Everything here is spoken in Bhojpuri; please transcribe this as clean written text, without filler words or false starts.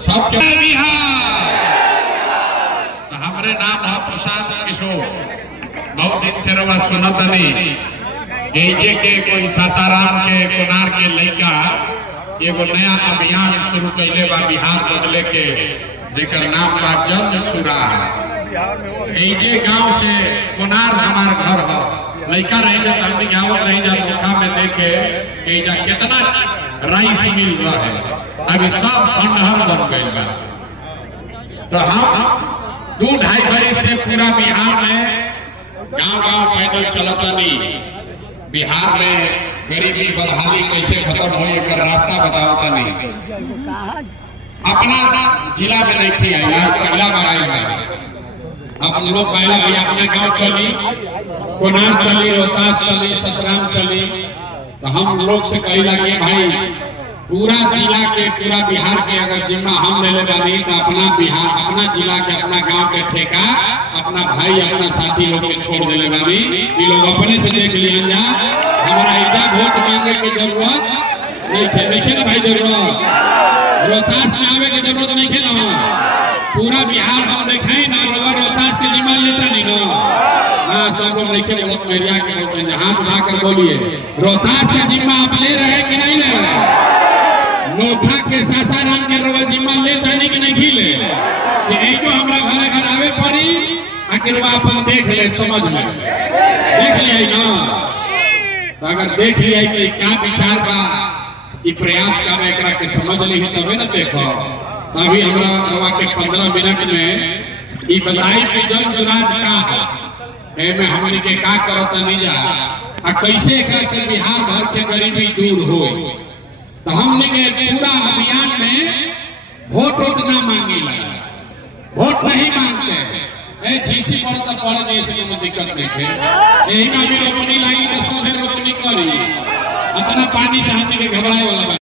सबके बिहार। हमारे नाम है प्रशांत किशोर। बहुत दिन से रवा सुनतनी जे के कोई सासाराम के कोनार के लड़का एगो नया अभियान शुरू कैले बा बिहार बदले के, जेकर नाम बा जन सुराह। जे गांव से कोनार हमार घर है, लड़का रह जा हमने गाँव रह जा धोखा में देखे कि जा कितना राइस मिल रहा है, अभी सब खंडहर बन गए बा। तो हम 2-2.5 बरिस से पूरा बिहार में गांव-गांव पैदल चलता नहीं। बिहार में गरीबी बदहाली कैसे खत्म हो कर रास्ता बताता नहीं। अपना जिला में नहीं आया, पहला बार आया। अब लोग पहला भी अपना गांव चली, कोनार चली, रोहतास चली, ससराम चली। तो हम लोग से कही लगे भाई पूरा जिला के पूरा बिहार के अगर जिम्मा हम ले लेनी तो अपना बिहार अपना जिला के अपना गांव के ठेका अपना भाई अपना साथी लोग के छोड़ देले बानी। ये लोग अपने से देख लिया जा, हमारा इतना वोट मांगे की जरूरत नहीं है भाई। जरूरत रोहतास में आवे की जरूरत नहीं है ना। पूरा बिहार हम देखे ना, रोहतास के जिम्मा लेता नहीं ना। हाँ सब लोग देखे बहुत मेरिया के बोलते हैं, हाथ उठाकर बोलिए रोहतास का जिम्मा आप ले रहे कि नहीं ले रहे? नोखा के सासाराम के रवा जिम्मा लेता नहीं कि नहीं ले? जो हमारा घरे घर आवे पड़ी आखिर अपन देख ले, समझ ले, देख लिया ना। तो अगर देख लिया कि क्या विचार बा, ये प्रयास का एकरा के समझ ली है तबे ना देखो। अभी हमरा रवा के 15 मिनट में ये बताई कि जन स्वराज का है में हमने के का करत नहीं जा कैसे से बिहार भर के गरीबी दूर हो। तो हमने के पूरा अभियान में वोट ना मांगे, वोट नहीं मांगते हैं। जीसी पर तो पड़ गई, इसलिए कोई दिक्कत नहीं है। यही का भी रोकनी लाई तो सब रोकनी करी, अपना पानी से हमने के घबराए वाला